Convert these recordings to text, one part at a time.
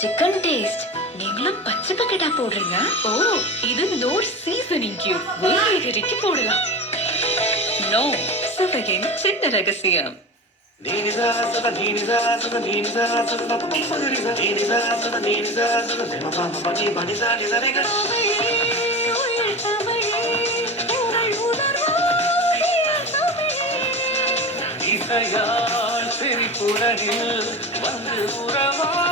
Chicken taste நீங்களும் பச்சை பக்கெட்டா போடுறீங்க ஓ இது நோர் சீசனிங் கியூப் காய்கறிக்கு போடலாம் நோ சுவையின் சின்ன ரகசியம் செறிப்புலகில் வந்து உறவாடிடும்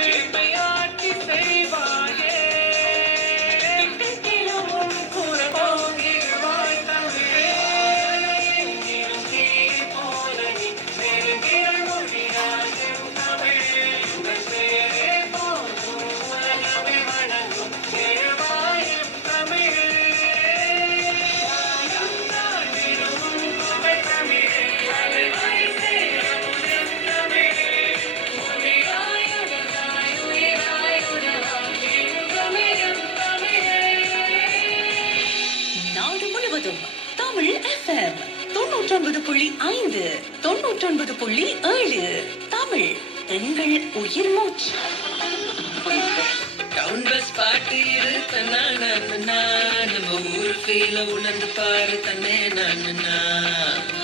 முழுவதும் தமிழ் எஃப்எம் தொண்ணூற்றொன்பது புள்ளி ஐந்து தொண்ணூற்றொன்பது புள்ளி ஏழு. தமிழ் எங்கள் உயிர் மூச்சு. டவுன் பஸ் பாட்டு இது தன்னான நம்ம ஊர் ஃபீல உணர்ந்து பாரு தன்னே நான்.